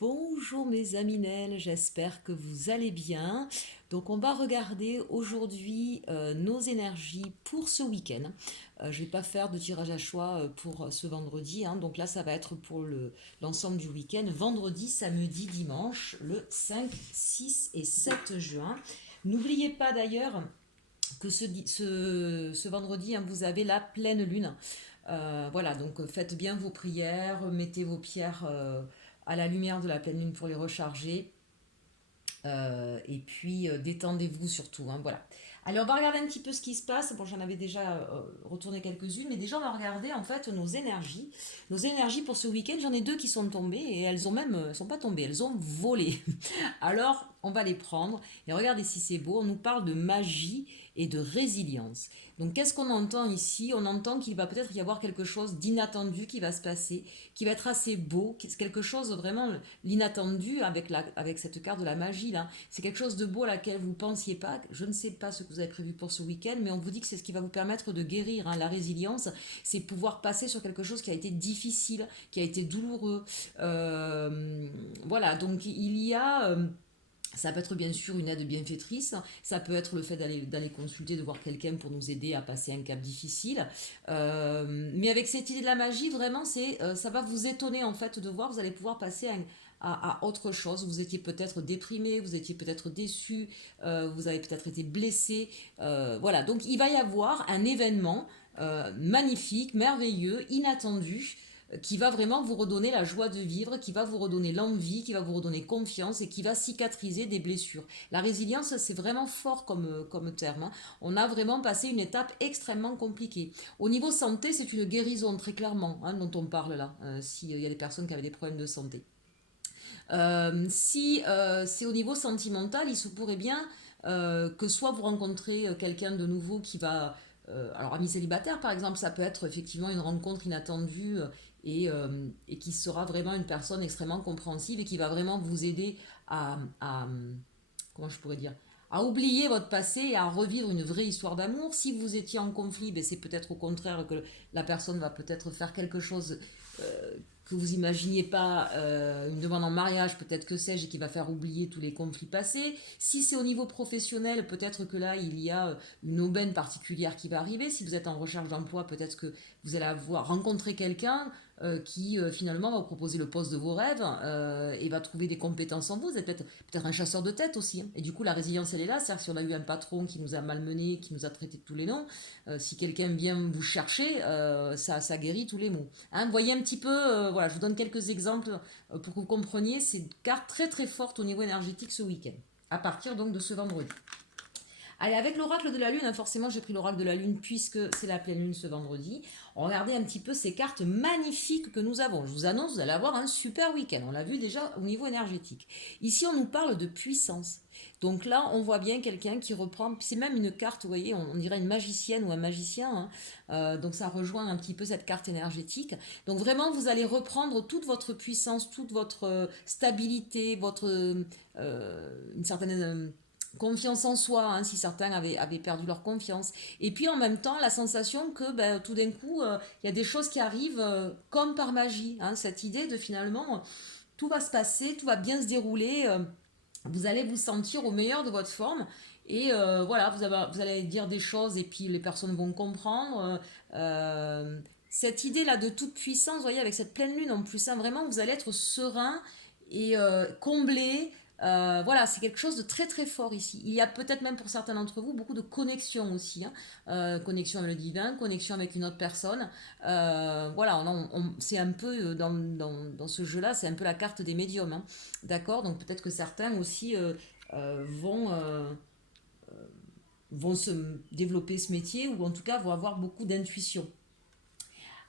Bonjour mes amis naines, j'espère que vous allez bien. Donc on va regarder aujourd'hui nos énergies pour ce week-end. Je ne vais pas faire de tirage à choix pour ce vendredi, hein. Donc là ça va être pour l'ensemble du week-end. Vendredi, samedi, dimanche, le 5, 6 et 7 juin. N'oubliez pas d'ailleurs que ce vendredi, hein, vous avez la pleine lune. Voilà, donc faites bien vos prières, mettez vos pierres à la lumière de la pleine lune pour les recharger. Et puis détendez-vous surtout, hein, voilà. Allez, on va regarder un petit peu ce qui se passe. Bon, j'en avais déjà retourné quelques-unes, mais déjà on va regarder en fait nos énergies. Nos énergies pour ce week-end, j'en ai deux qui sont tombées et elles ont même, elles sont pas tombées, elles ont volé. Alors, on va les prendre et regardez si c'est beau. On nous parle de magie et de résilience. Donc, qu'est-ce qu'on entend ici? On entend qu'il va peut-être y avoir quelque chose d'inattendu qui va se passer, qui va être assez beau, quelque chose vraiment l'inattendu avec cette carte de la magie là. C'est quelque chose de beau à laquelle vous ne pensiez pas. Je ne sais pas ce que vous avez prévu pour ce week-end, mais on vous dit que c'est ce qui va vous permettre de guérir, hein. La résilience, c'est pouvoir passer sur quelque chose qui a été difficile, qui a été douloureux. Voilà, donc il y a ça peut être bien sûr une aide bienfaitrice, ça peut être le fait d'aller consulter, de voir quelqu'un pour nous aider à passer un cap difficile. Mais avec cette idée de la magie, vraiment, ça va vous étonner en fait de voir, vous allez pouvoir passer à autre chose. Vous étiez peut-être déprimé, vous étiez peut-être déçu, vous avez peut-être été blessé. Voilà, donc il va y avoir un événement magnifique, merveilleux, inattendu qui va vraiment vous redonner la joie de vivre, qui va vous redonner l'envie, qui va vous redonner confiance et qui va cicatriser des blessures. La résilience, c'est vraiment fort comme terme, hein. On a vraiment passé une étape extrêmement compliquée. Au niveau santé, c'est une guérison très clairement, hein, dont on parle là, s'il y a des personnes qui avaient des problèmes de santé. Si c'est au niveau sentimental, il se pourrait bien que soit vous rencontrez quelqu'un de nouveau qui va... alors, ami célibataire, par exemple, ça peut être effectivement une rencontre inattendue et qui sera vraiment une personne extrêmement compréhensive et qui va vraiment vous aider à comment je pourrais dire, à oublier votre passé et à revivre une vraie histoire d'amour. Si vous étiez en conflit, ben c'est peut-être au contraire que la personne va peut-être faire quelque chose que vous imaginiez pas, une demande en mariage, peut-être que sais-je, et qui va faire oublier tous les conflits passés. Si c'est au niveau professionnel, peut-être que là, il y a une aubaine particulière qui va arriver. Si vous êtes en recherche d'emploi, peut-être que vous allez avoir rencontré quelqu'un qui finalement va vous proposer le poste de vos rêves et va trouver des compétences en vous. Vous êtes peut-être un chasseur de tête aussi, hein. Et du coup, la résilience, elle est là. C'est-à-dire si on a eu un patron qui nous a malmenés, qui nous a traité de tous les noms, si quelqu'un vient vous chercher, ça guérit tous les maux, hein. Vous voyez un petit peu, voilà, je vous donne quelques exemples pour que vous compreniez. C'est une carte très très forte au niveau énergétique ce week-end, à partir donc de ce vendredi. Allez, avec l'oracle de la lune, hein, forcément j'ai pris l'oracle de la lune puisque c'est la pleine lune ce vendredi. On regardait un petit peu ces cartes magnifiques que nous avons. Je vous annonce, vous allez avoir un super week-end. On l'a vu déjà au niveau énergétique. Ici, on nous parle de puissance. Donc là, on voit bien quelqu'un qui reprend, c'est même une carte, vous voyez, on dirait une magicienne ou un magicien, hein. Donc ça rejoint un petit peu cette carte énergétique. Donc vraiment, vous allez reprendre toute votre puissance, toute votre stabilité, une certaine confiance en soi, hein, si certains avaient perdu leur confiance. Et puis en même temps, la sensation que ben, tout d'un coup, il y a des choses qui arrivent comme par magie, hein, cette idée de finalement, tout va se passer, tout va bien se dérouler, vous allez vous sentir au meilleur de votre forme. Et voilà, vous allez dire des choses et puis les personnes vont comprendre. Cette idée-là de toute puissance, vous voyez, avec cette pleine lune en plus, hein, vraiment, vous allez être serein et comblé. Voilà, c'est quelque chose de très très fort ici. Il y a peut-être même pour certains d'entre vous beaucoup de connexion aussi, hein. Connexion avec le divin, connexion avec une autre personne. Voilà, c'est un peu dans ce jeu-là, c'est un peu la carte des médiums, hein. D'accord, donc peut-être que certains aussi vont se développer ce métier ou en tout cas vont avoir beaucoup d'intuition.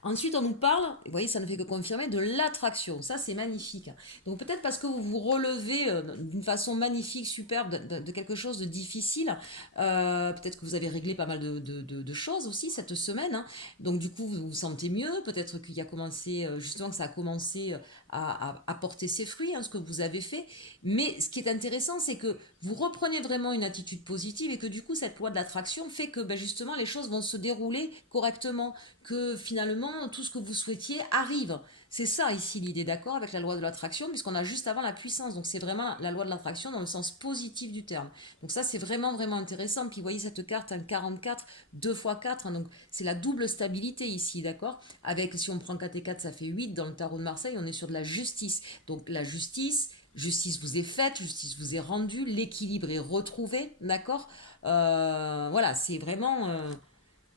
Ensuite, on nous parle, vous voyez, ça ne fait que confirmer, de l'attraction. Ça, c'est magnifique. Donc peut-être parce que vous vous relevez d'une façon magnifique, superbe, de quelque chose de difficile. Peut-être que vous avez réglé pas mal de choses aussi cette semaine, hein. Donc du coup, vous vous sentez mieux. Peut-être qu'il y a commencé, justement, que ça a commencé à porter ses fruits, hein, ce que vous avez fait. Mais ce qui est intéressant, c'est que vous reprenez vraiment une attitude positive et que du coup, cette loi de l'attraction fait que ben, justement, les choses vont se dérouler correctement, que finalement tout ce que vous souhaitiez arrive. C'est ça ici l'idée, d'accord, avec la loi de l'attraction, puisqu'on a juste avant la puissance. Donc c'est vraiment la loi de l'attraction dans le sens positif du terme. Donc ça c'est vraiment vraiment intéressant. Puis vous voyez cette carte, un 44, 2 fois 4, hein, donc c'est la double stabilité ici, d'accord. Avec, si on prend 4 et 4, ça fait 8. Dans le tarot de Marseille, on est sur de la justice. Donc la justice, justice vous est faite, justice vous est rendue, l'équilibre est retrouvé, d'accord. Voilà, c'est vraiment...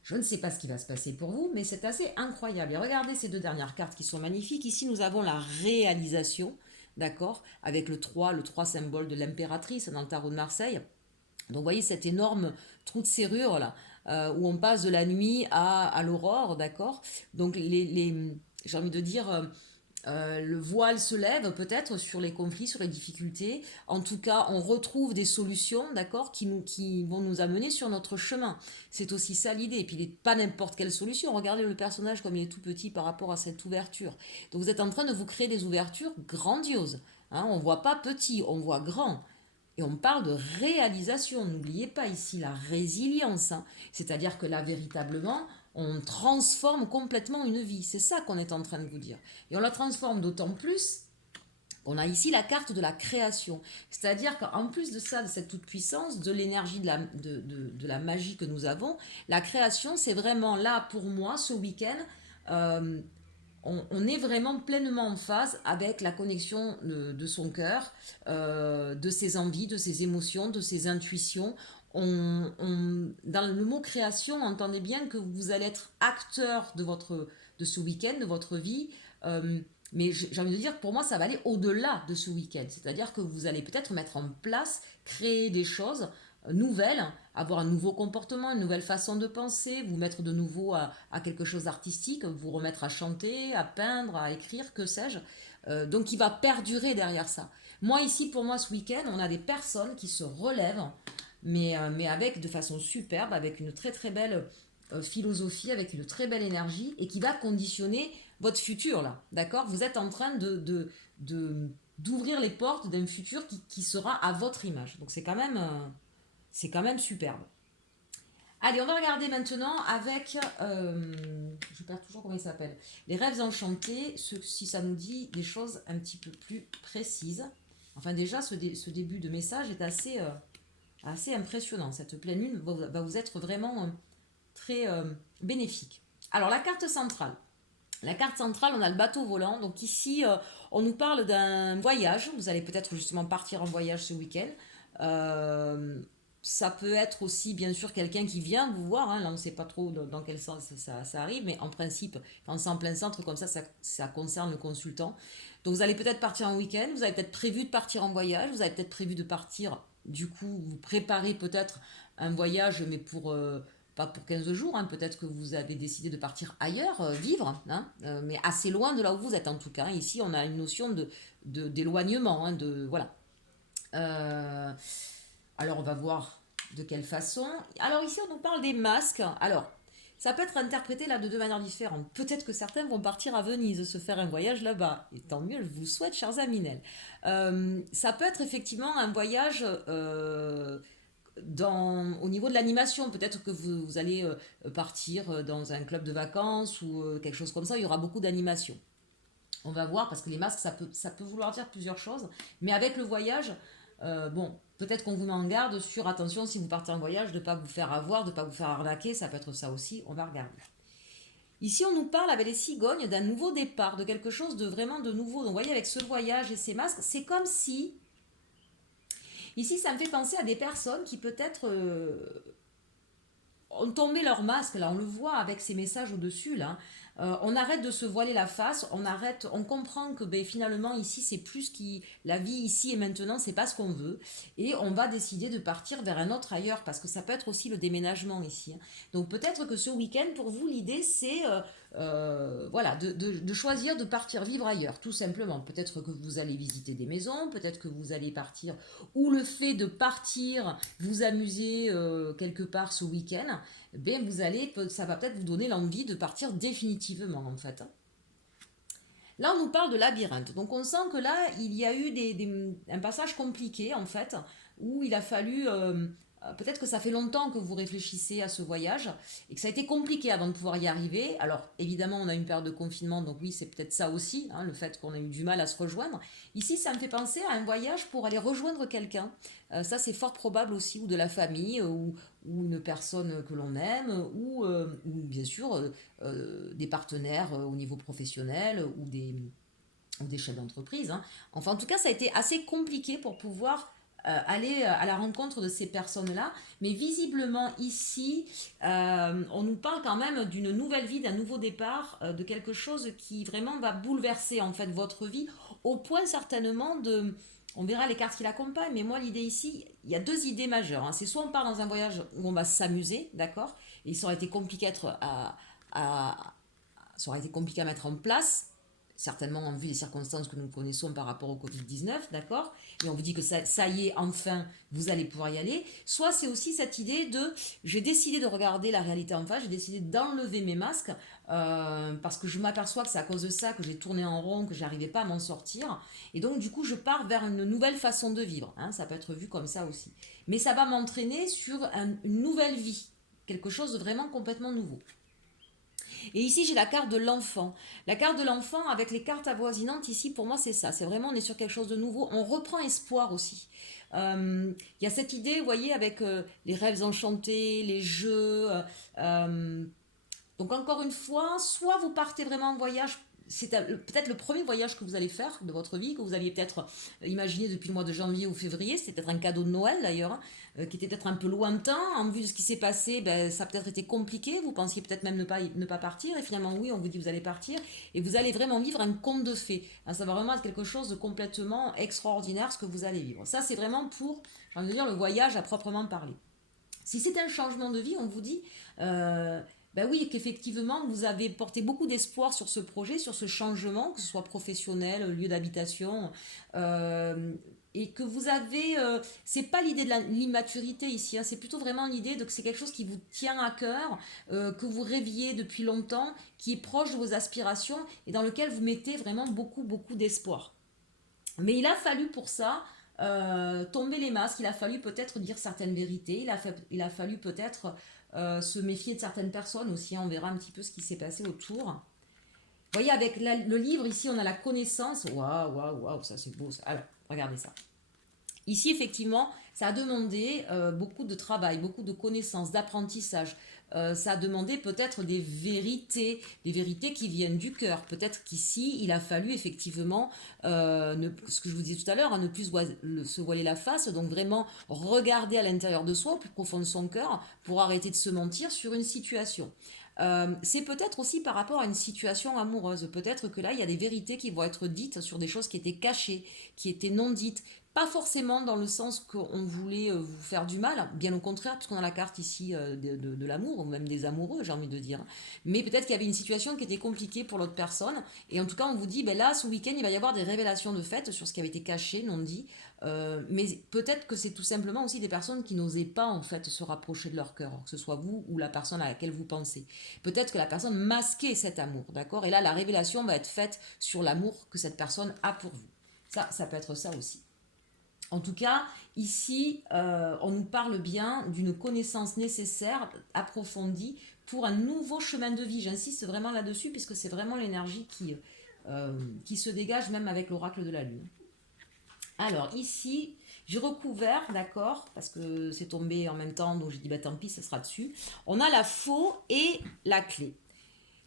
je ne sais pas ce qui va se passer pour vous, mais c'est assez incroyable. Et regardez ces deux dernières cartes qui sont magnifiques. Ici, nous avons la réalisation, d'accord, avec le 3 symbole de l'impératrice dans le tarot de Marseille. Donc, vous voyez cet énorme trou de serrure là, où on passe de la nuit à l'aurore, d'accord. Donc, j'ai envie de dire, le voile se lève peut-être sur les conflits, sur les difficultés. En tout cas, on retrouve des solutions, d'accord, qui vont nous amener sur notre chemin. C'est aussi ça l'idée. Et puis, pas n'importe quelle solution. Regardez le personnage comme il est tout petit par rapport à cette ouverture. Donc, vous êtes en train de vous créer des ouvertures grandioses. Hein, on ne voit pas petit, on voit grand. Et on parle de réalisation. N'oubliez pas ici la résilience. Hein. C'est-à-dire que là, véritablement, on transforme complètement une vie. C'est ça qu'on est en train de vous dire. Et on la transforme d'autant plus qu'on a ici la carte de la création. C'est-à-dire qu'en plus de ça, de cette toute-puissance, de l'énergie, de la magie que nous avons, la création, c'est vraiment là pour moi, ce week-end, euh, on est vraiment pleinement en phase avec la connexion de son cœur, de ses envies, de ses émotions, de ses intuitions. Dans le mot création, entendez bien que vous allez être acteur de ce week-end, de votre vie. Mais j'ai envie de dire, pour moi, ça va aller au-delà de ce week-end. C'est-à-dire que vous allez peut-être mettre en place, créer des choses nouvelles, avoir un nouveau comportement, une nouvelle façon de penser, vous mettre de nouveau à quelque chose d'artistique, vous remettre à chanter, à peindre, à écrire, que sais-je. Donc, il va perdurer derrière ça. Moi, ici, pour moi, ce week-end, on a des personnes qui se relèvent, mais avec de façon superbe, avec une très très belle philosophie, avec une très belle énergie, et qui va conditionner votre futur, là. D'accord. Vous êtes en train d'ouvrir les portes d'un futur qui sera à votre image. Donc, c'est quand même superbe. Allez, on va regarder maintenant avec, je perds toujours comment il s'appelle, les rêves enchantés, si ça nous dit des choses un petit peu plus précises. Enfin déjà, ce début de message est assez impressionnant. Cette pleine lune va vous être vraiment très bénéfique. Alors la carte centrale. La carte centrale, on a le bateau volant. Donc ici, on nous parle d'un voyage. Vous allez peut-être justement partir en voyage ce week-end. Ça peut être aussi, bien sûr, quelqu'un qui vient vous voir. Hein. Là, on ne sait pas trop dans quel sens ça arrive. Mais en principe, quand c'est en plein centre comme ça concerne le consultant. Donc vous allez peut-être partir en week-end. Vous avez peut-être prévu de partir en voyage. Vous avez peut-être prévu de partir, du coup, vous préparez peut-être un voyage, mais pas pour 15 jours, hein. Peut-être que vous avez décidé de partir ailleurs, vivre, hein, mais assez loin de là où vous êtes en tout cas. Ici, on a une notion d'éloignement, hein, voilà. Euh, alors, on va voir de quelle façon. Alors ici, on nous parle des masques. Alors, ça peut être interprété là de deux manières différentes. Peut-être que certains vont partir à Venise, se faire un voyage là-bas. Et tant mieux, je vous souhaite, chers Aminel. Ça peut être effectivement un voyage au niveau de l'animation, peut-être que vous allez partir dans un club de vacances ou quelque chose comme ça, il y aura beaucoup d'animation. On va voir, parce que les masques, ça peut vouloir dire plusieurs choses, mais avec le voyage, bon, peut-être qu'on vous met en garde sur, attention, si vous partez en voyage, de ne pas vous faire avoir, de ne pas vous faire arnaquer, ça peut être ça aussi, on va regarder. Ici, on nous parle avec les cigognes d'un nouveau départ, de quelque chose de vraiment de nouveau. Donc, vous voyez, avec ce voyage et ces masques, c'est comme si... Ici, ça me fait penser à des personnes qui peut-être ont tombé leur masque, là, on le voit avec ces messages au-dessus, là. On arrête de se voiler la face, on comprend que ben, finalement ici c'est plus qui la vie ici et maintenant, c'est pas ce qu'on veut, et on va décider de partir vers un autre ailleurs, parce que ça peut être aussi le déménagement ici. Hein. Donc peut-être que ce week-end pour vous l'idée c'est voilà de choisir de partir vivre ailleurs, tout simplement. Peut-être que vous allez visiter des maisons, peut-être que vous allez partir, ou le fait de partir vous amuser quelque part ce week-end, ben ça va peut-être vous donner l'envie de partir définitivement en fait. Là, on nous parle de labyrinthe. Donc, on sent que là, il y a eu un passage compliqué en fait, où il a fallu peut-être que ça fait longtemps que vous réfléchissez à ce voyage et que ça a été compliqué avant de pouvoir y arriver. Alors évidemment, on a une période de confinement, donc oui, c'est peut-être ça aussi, hein, le fait qu'on a eu du mal à se rejoindre. Ici, ça me fait penser à un voyage pour aller rejoindre quelqu'un. Ça, c'est fort probable aussi, ou de la famille, ou une personne que l'on aime, ou bien sûr des partenaires au niveau professionnel, ou des chefs d'entreprise, hein. Enfin, en tout cas, ça a été assez compliqué pour pouvoir aller à la rencontre de ces personnes-là. Mais visiblement, ici, on nous parle quand même d'une nouvelle vie, d'un nouveau départ, de quelque chose qui vraiment va bouleverser en fait votre vie, au point certainement de... On verra les cartes qui l'accompagnent, mais moi, l'idée ici, il y a deux idées majeures, hein. C'est soit on part dans un voyage où on va s'amuser, d'accord, et ça aurait été compliqué à, ça aurait été compliqué à mettre en place, certainement en vue des circonstances que nous connaissons par rapport au Covid-19, d'accord. Et on vous dit que ça y est, enfin, vous allez pouvoir y aller. Soit c'est aussi cette idée de, j'ai décidé de regarder la réalité en face, j'ai décidé d'enlever mes masques, parce que je m'aperçois que c'est à cause de ça que j'ai tourné en rond, que j'arrivais pas à m'en sortir. Et donc, du coup, je pars vers une nouvelle façon de vivre, hein. Ça peut être vu comme ça aussi. Mais ça va m'entraîner sur une nouvelle vie, quelque chose de vraiment complètement nouveau. Et ici, j'ai la carte de l'enfant. La carte de l'enfant, avec les cartes avoisinantes, ici, pour moi, c'est ça. C'est vraiment, on est sur quelque chose de nouveau. On reprend espoir aussi. Il y a cette idée, vous voyez, avec les rêves enchantés, les jeux. Donc, encore une fois, soit vous partez vraiment en voyage. C'est peut-être le premier voyage que vous allez faire de votre vie, que vous aviez peut-être imaginé depuis le mois de janvier ou février. C'était peut-être un cadeau de Noël d'ailleurs, hein, qui était peut-être un peu lointain. En vue de ce qui s'est passé, ben, ça a peut-être été compliqué. Vous pensiez peut-être même ne pas partir. Et finalement, oui, on vous dit vous allez partir. Et vous allez vraiment vivre un conte de fées. Hein, ça va vraiment être quelque chose de complètement extraordinaire ce que vous allez vivre. Ça, c'est vraiment pour, j'ai envie de dire, le voyage à proprement parler. Si c'est un changement de vie, on vous dit, ben oui, qu'effectivement, vous avez porté beaucoup d'espoir sur ce projet, sur ce changement, que ce soit professionnel, lieu d'habitation, et que vous avez, c'est pas l'idée de l'immaturité ici, hein, c'est plutôt vraiment l'idée de que c'est quelque chose qui vous tient à cœur, que vous rêviez depuis longtemps, qui est proche de vos aspirations et dans lequel vous mettez vraiment beaucoup, beaucoup d'espoir. Mais il a fallu pour ça tomber les masques, il a fallu peut-être dire certaines vérités, il a fallu peut-être se méfier de certaines personnes aussi, hein. On verra un petit peu ce qui s'est passé autour. Vous voyez, avec le livre, ici, on a la connaissance. Waouh, waouh, waouh, ça c'est beau ça. Alors, regardez ça. Ici, effectivement, ça a demandé beaucoup de travail, beaucoup de connaissances, d'apprentissage. Ça a demandé peut-être des vérités qui viennent du cœur. Peut-être qu'ici, il a fallu effectivement, ce que je vous disais tout à l'heure, hein, ne plus se voiler la face, donc vraiment regarder à l'intérieur de soi, au plus profond de son cœur, pour arrêter de se mentir sur une situation. C'est peut-être aussi par rapport à une situation amoureuse. Peut-être que là, il y a des vérités qui vont être dites sur des choses qui étaient cachées, qui étaient non dites. Pas forcément dans le sens qu'on voulait vous faire du mal, bien au contraire, puisqu'on a la carte ici de l'amour, ou même des amoureux, j'ai envie de dire. Mais peut-être qu'il y avait une situation qui était compliquée pour l'autre personne. Et en tout cas, on vous dit, ben là, ce week-end, il va y avoir des révélations de fait sur ce qui avait été caché, non dit. Mais peut-être que c'est tout simplement aussi des personnes qui n'osaient pas en fait se rapprocher de leur cœur, que ce soit vous ou la personne à laquelle vous pensez. Peut-être que la personne masquait cet amour, d'accord. Et là, la révélation va être faite sur l'amour que cette personne a pour vous. Ça peut être ça aussi. En tout cas, ici, on nous parle bien d'une connaissance nécessaire, approfondie, pour un nouveau chemin de vie. J'insiste vraiment là-dessus, puisque c'est vraiment l'énergie qui se dégage même avec l'oracle de la Lune. Alors, ici, j'ai recouvert, d'accord, parce que c'est tombé en même temps, donc j'ai dit, bah tant pis, ça sera dessus. On a la faux et la clé.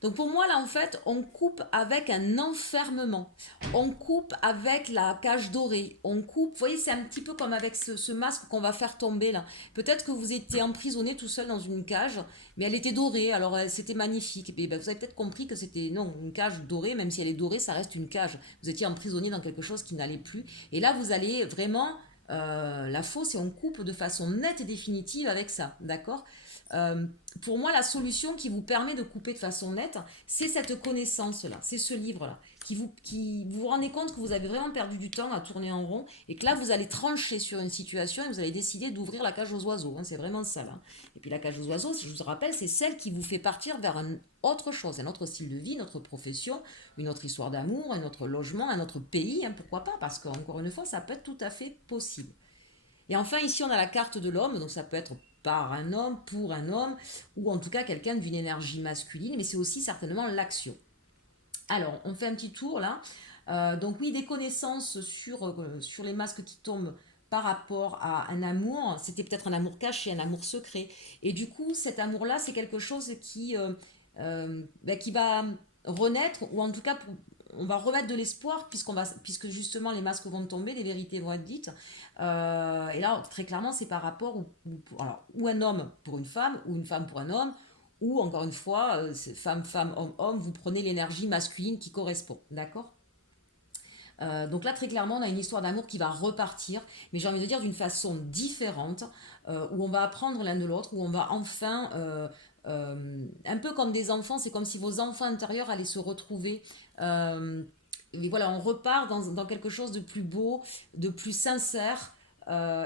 Donc pour moi, là, en fait, on coupe avec un enfermement. On coupe avec la cage dorée. On coupe, vous voyez, c'est un petit peu comme avec ce masque qu'on va faire tomber, là. Peut-être que vous étiez emprisonné tout seul dans une cage, mais elle était dorée, alors c'était magnifique. Et puis, ben, vous avez peut-être compris que c'était, non, une cage dorée, même si elle est dorée, ça reste une cage. Vous étiez emprisonné dans quelque chose qui n'allait plus. Et là, vous allez vraiment... la fausse et on coupe de façon nette et définitive avec ça, d'accord. Pour moi, la solution qui vous permet de couper de façon nette, c'est cette connaissance-là, c'est ce livre-là, qui vous rendez compte que vous avez vraiment perdu du temps à tourner en rond et que là, vous allez trancher sur une situation et vous allez décider d'ouvrir la cage aux oiseaux, hein, c'est vraiment ça, là. Et puis la cage aux oiseaux, si je vous rappelle, c'est celle qui vous fait partir vers autre chose, un autre style de vie, une autre profession, une autre histoire d'amour, un autre logement, un autre pays, hein, pourquoi pas, parce qu'encore une fois, ça peut être tout à fait possible. Et enfin, ici, on a la carte de l'homme, donc ça peut être par un homme, pour un homme, ou en tout cas quelqu'un d'une énergie masculine, mais c'est aussi certainement l'action. Alors, on fait un petit tour là. Donc oui, des connaissances sur les masques qui tombent par rapport à un amour. C'était peut-être un amour caché, un amour secret. Et du coup, cet amour-là, c'est quelque chose qui va renaître, ou en tout cas, on va remettre de l'espoir, puisque justement les masques vont tomber, les vérités vont être dites. Et là, très clairement, c'est par rapport ou un homme pour une femme, ou une femme pour un homme, ou encore une fois, c'est femme, femme, homme, homme, vous prenez l'énergie masculine qui correspond, d'accord. Donc là, très clairement, on a une histoire d'amour qui va repartir, mais j'ai envie de dire d'une façon différente, où on va apprendre l'un de l'autre, où on va enfin, un peu comme des enfants, c'est comme si vos enfants intérieurs allaient se retrouver. Mais voilà, on repart dans quelque chose de plus beau, de plus sincère,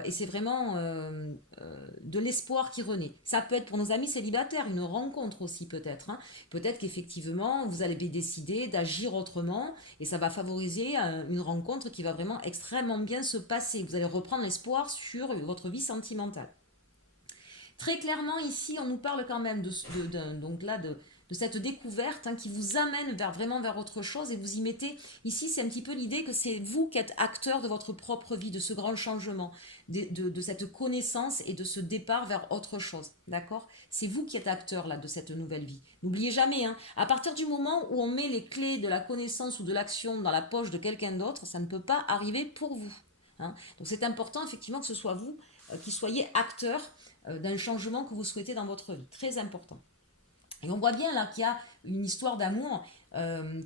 et c'est vraiment de l'espoir qui renaît. Ça peut être pour nos amis célibataires, une rencontre aussi peut-être, hein. Peut-être qu'effectivement, vous allez décider d'agir autrement et ça va favoriser une rencontre qui va vraiment extrêmement bien se passer. Vous allez reprendre l'espoir sur votre vie sentimentale. Très clairement, ici, on nous parle quand même de cette découverte, hein, qui vous amène vraiment vers autre chose et vous y mettez. Ici, c'est un petit peu l'idée que c'est vous qui êtes acteur de votre propre vie, de ce grand changement, de cette connaissance et de ce départ vers autre chose. D'accord. C'est vous qui êtes acteur là, de cette nouvelle vie. N'oubliez jamais, hein, à partir du moment où on met les clés de la connaissance ou de l'action dans la poche de quelqu'un d'autre, ça ne peut pas arriver pour vous. Hein. Donc c'est important effectivement que ce soit vous qui soyez acteur d'un changement que vous souhaitez dans votre vie. Très important. Et on voit bien là qu'il y a une histoire d'amour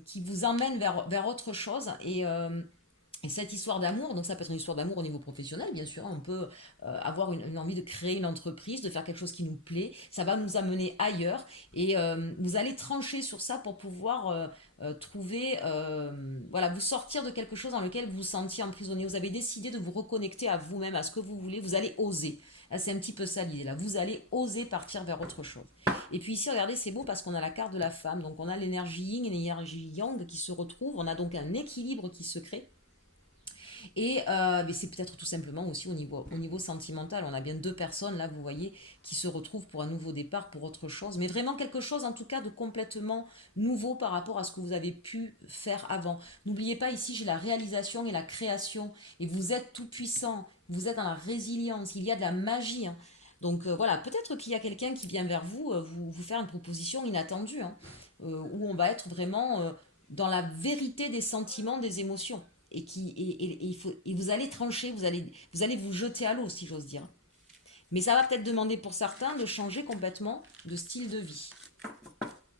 qui vous emmène vers autre chose. Et cette histoire d'amour, donc ça peut être une histoire d'amour au niveau professionnel, bien sûr. On peut avoir une envie de créer une entreprise, de faire quelque chose qui nous plaît. Ça va nous amener ailleurs. Et vous allez trancher sur ça pour pouvoir trouver, voilà, vous sortir de quelque chose dans lequel vous vous sentiez emprisonné. Vous avez décidé de vous reconnecter à vous-même, à ce que vous voulez. Vous allez oser. Là, c'est un petit peu ça l'idée. Là, vous allez oser partir vers autre chose. Et puis ici, regardez, c'est beau parce qu'on a la carte de la femme. Donc on a l'énergie yin et l'énergie yang qui se retrouvent. On a donc un équilibre qui se crée. Et mais c'est peut-être tout simplement aussi au niveau sentimental. On a bien deux personnes, là, vous voyez, qui se retrouvent pour un nouveau départ, pour autre chose. Mais vraiment quelque chose, en tout cas, de complètement nouveau par rapport à ce que vous avez pu faire avant. N'oubliez pas, ici, j'ai la réalisation et la création. Et vous êtes tout puissant. Vous êtes dans la résilience. Il y a de la magie, hein. Donc voilà, peut-être qu'il y a quelqu'un qui vient vers vous, vous faire une proposition inattendue, hein, où on va être vraiment dans la vérité des sentiments, des émotions et vous allez trancher, vous allez vous jeter à l'eau, si j'ose dire. Mais ça va peut-être demander pour certains de changer complètement de style de vie.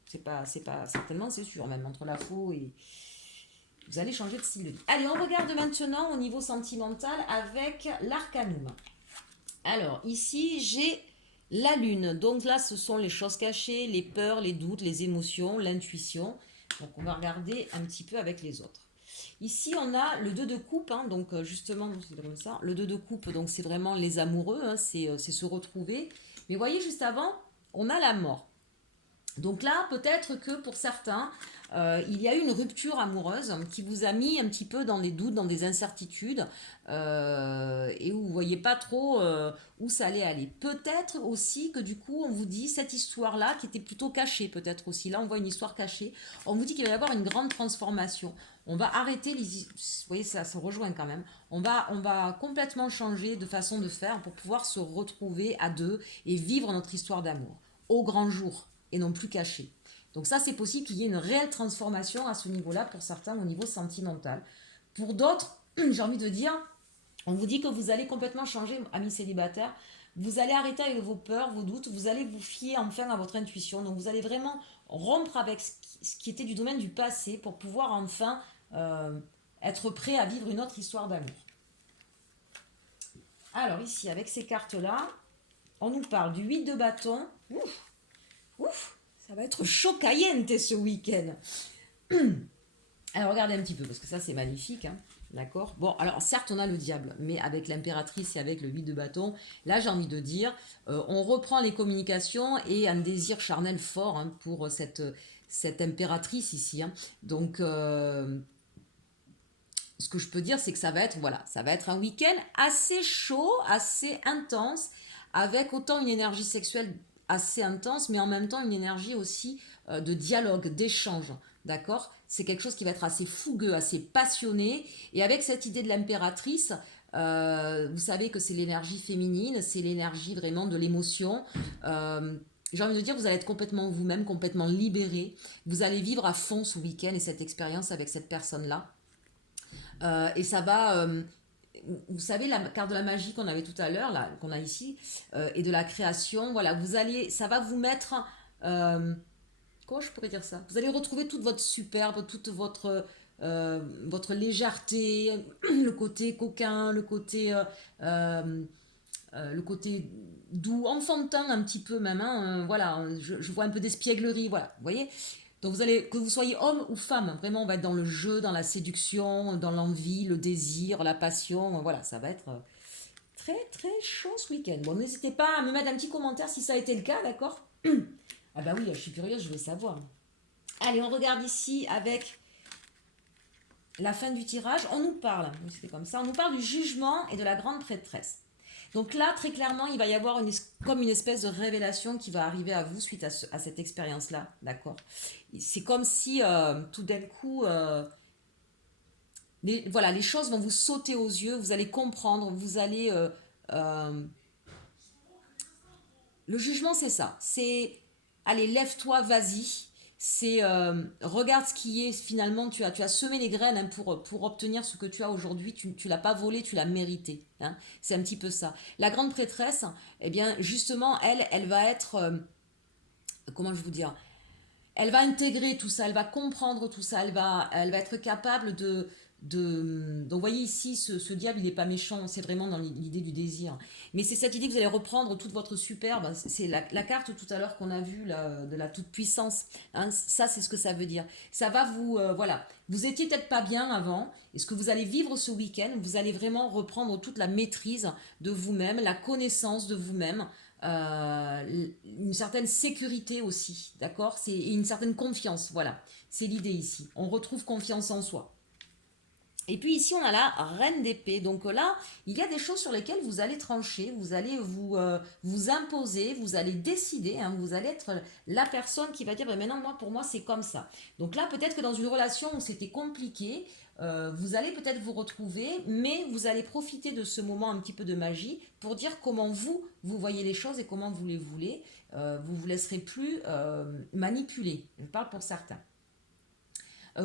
C'est pas certainement, c'est sûr, même entre la faux et vous allez changer de style de vie. Allez, on regarde maintenant au niveau sentimental avec l'arcanum. Alors ici j'ai la lune. Donc là, ce sont les choses cachées, les peurs, les doutes, les émotions, l'intuition. Donc on va regarder un petit peu avec les autres. Ici, on a le 2 de coupe, hein, donc justement, c'est comme ça. Le 2 de coupe, donc c'est vraiment les amoureux, hein, c'est se retrouver. Mais voyez, juste avant, on a la mort. Donc là, peut-être que pour certains, il y a eu une rupture amoureuse qui vous a mis un petit peu dans des doutes, dans des incertitudes, et où vous ne voyez pas trop où ça allait aller. Peut-être aussi que du coup, on vous dit cette histoire-là, qui était plutôt cachée, peut-être aussi. Là, on voit une histoire cachée. On vous dit qu'il va y avoir une grande transformation. On va arrêter vous voyez, ça se rejoint quand même. On va complètement changer de façon de faire pour pouvoir se retrouver à deux et vivre notre histoire d'amour au grand jour et non plus cachée. Donc ça, c'est possible qu'il y ait une réelle transformation à ce niveau-là pour certains au niveau sentimental. Pour d'autres, j'ai envie de dire, on vous dit que vous allez complètement changer, amis célibataires. Vous allez arrêter avec vos peurs, vos doutes. Vous allez vous fier enfin à votre intuition. Donc vous allez vraiment rompre avec ce qui était du domaine du passé pour pouvoir enfin être prêt à vivre une autre histoire d'amour. Alors ici, avec ces cartes-là, on nous parle du 8 de bâton. Ouf, ça va être chaud caliente ce week-end. Alors regardez un petit peu, parce que ça c'est magnifique, hein. D'accord. Bon, alors certes on a le diable, mais avec l'impératrice et avec le 8 de bâton, là j'ai envie de dire, on reprend les communications et un désir charnel fort, hein, pour cette impératrice ici, hein. Donc ce que je peux dire, c'est que ça va être, voilà, ça va être un week-end assez chaud, assez intense, avec autant une énergie sexuelle assez intense, mais en même temps une énergie aussi de dialogue, d'échange. D'accord? C'est quelque chose qui va être assez fougueux, assez passionné. Et avec cette idée de l'impératrice, vous savez que c'est l'énergie féminine, c'est l'énergie vraiment de l'émotion. Euh, j'ai envie de dire, vous allez être complètement vous-même, complètement libéré. Vous allez vivre à fond ce week-end et cette expérience avec cette personne-là. Et ça va, vous savez, la carte de la magie qu'on avait tout à l'heure, là, qu'on a ici, et de la création, voilà, vous allez, ça va vous mettre, euh, comment je pourrais dire ça? Vous allez retrouver toute votre superbe, toute votre légèreté, le côté coquin, le côté doux, enfantin un petit peu même, hein, voilà, je vois un peu d'espièglerie, voilà, vous voyez? Donc vous allez, que vous soyez homme ou femme, vraiment on va être dans le jeu, dans la séduction, dans l'envie, le désir, la passion, voilà, ça va être très très chaud ce week-end. Bon, n'hésitez pas à me mettre un petit commentaire si ça a été le cas, d'accord? Ah bah oui, je suis curieuse, je veux savoir. Allez, on regarde ici avec la fin du tirage. On nous parle, c'était comme ça, on nous parle du jugement et de la grande prêtresse. Donc là, très clairement, il va y avoir comme une espèce de révélation qui va arriver à vous suite à cette expérience-là, d'accord? C'est comme si tout d'un coup, voilà, les choses vont vous sauter aux yeux, vous allez comprendre, vous allez... euh, le jugement, c'est ça. C'est, allez, lève-toi, vas-y. C'est, regarde ce qui est, finalement, tu as semé les graines, hein, pour obtenir ce que tu as aujourd'hui. Tu l'as pas volé, tu l'as mérité, hein. C'est un petit peu ça. La grande prêtresse, eh bien, justement, elle va être, comment je vous dire, elle va intégrer tout ça, elle va comprendre tout ça, elle va être capable donc vous voyez ici, ce diable, il n'est pas méchant, c'est vraiment dans l'idée du désir. Mais c'est cette idée que vous allez reprendre toute votre superbe, c'est la carte tout à l'heure qu'on a vue de la toute-puissance. Hein, ça, c'est ce que ça veut dire. Ça va vous, voilà, vous étiez peut-être pas bien avant, et ce que vous allez vivre ce week-end, vous allez vraiment reprendre toute la maîtrise de vous-même, la connaissance de vous-même, une certaine sécurité aussi, d'accord? C'est une certaine confiance, voilà. C'est l'idée ici. On retrouve confiance en soi. Et puis ici, on a la reine d'épée. Donc là, il y a des choses sur lesquelles vous allez trancher, vous allez vous imposer, vous allez décider, hein, vous allez être la personne qui va dire, ben maintenant, moi, pour moi, c'est comme ça. Donc là, peut-être que dans une relation où c'était compliqué, vous allez peut-être vous retrouver, mais vous allez profiter de ce moment un petit peu de magie pour dire comment vous voyez les choses et comment vous les voulez. Vous ne vous laisserez plus manipuler. Je parle pour certains.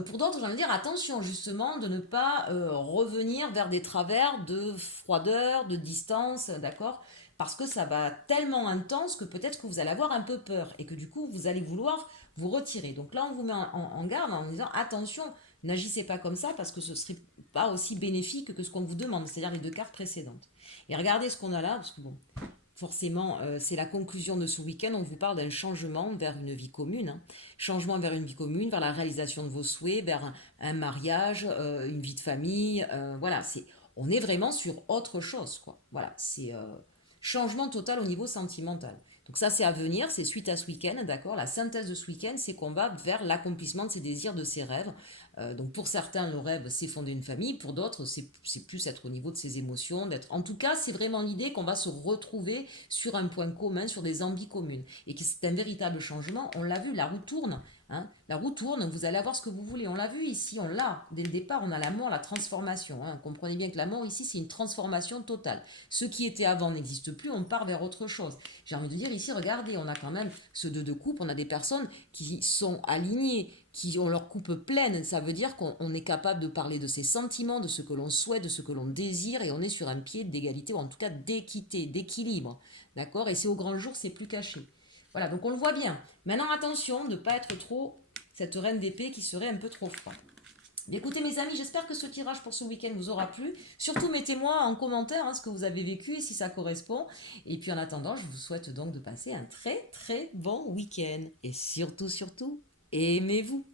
Pour d'autres, j'ai envie de dire attention justement de ne pas revenir vers des travers de froideur, de distance, d'accord? Parce que ça va tellement intense que peut-être que vous allez avoir un peu peur et que du coup vous allez vouloir vous retirer. Donc là, on vous met en garde en disant attention, n'agissez pas comme ça parce que ce ne serait pas aussi bénéfique que ce qu'on vous demande, c'est-à-dire les deux cartes précédentes. Et regardez ce qu'on a là, parce que bon, forcément, c'est la conclusion de ce week-end. On vous parle d'un changement vers une vie commune, hein. Changement vers une vie commune, vers la réalisation de vos souhaits, vers un mariage, une vie de famille. Voilà, on est vraiment sur autre chose, quoi. Voilà, c'est changement total au niveau sentimental. Donc ça, c'est à venir, c'est suite à ce week-end, d'accord? La synthèse de ce week-end, c'est qu'on va vers l'accomplissement de ses désirs, de ses rêves. Donc pour certains, le rêve, c'est fonder une famille. Pour d'autres, c'est plus être au niveau de ses émotions. En tout cas, c'est vraiment l'idée qu'on va se retrouver sur un point commun, sur des envies communes. Et que c'est un véritable changement. On l'a vu, la roue tourne. Hein. La roue tourne, vous allez avoir ce que vous voulez. On l'a vu ici, on l'a. Dès le départ, on a la mort, la transformation. Hein. Comprenez bien que la mort ici, c'est une transformation totale. Ce qui était avant n'existe plus, on part vers autre chose. J'ai envie de dire ici, regardez, on a quand même ce deux de coupe, on a des personnes qui sont alignées, qui ont leur coupe pleine. Ça veut dire qu'on est capable de parler de ses sentiments, de ce que l'on souhaite, de ce que l'on désire, et on est sur un pied d'égalité, ou en tout cas d'équité, d'équilibre. D'accord? Et c'est au grand jour, c'est plus caché. Voilà, donc on le voit bien. Maintenant, attention de ne pas être trop cette reine d'épée qui serait un peu trop froide. Écoutez mes amis, j'espère que ce tirage pour ce week-end vous aura plu. Surtout mettez-moi en commentaire ce que vous avez vécu et si ça correspond. Et puis en attendant, je vous souhaite donc de passer un très très bon week-end. Et surtout, surtout, aimez-vous.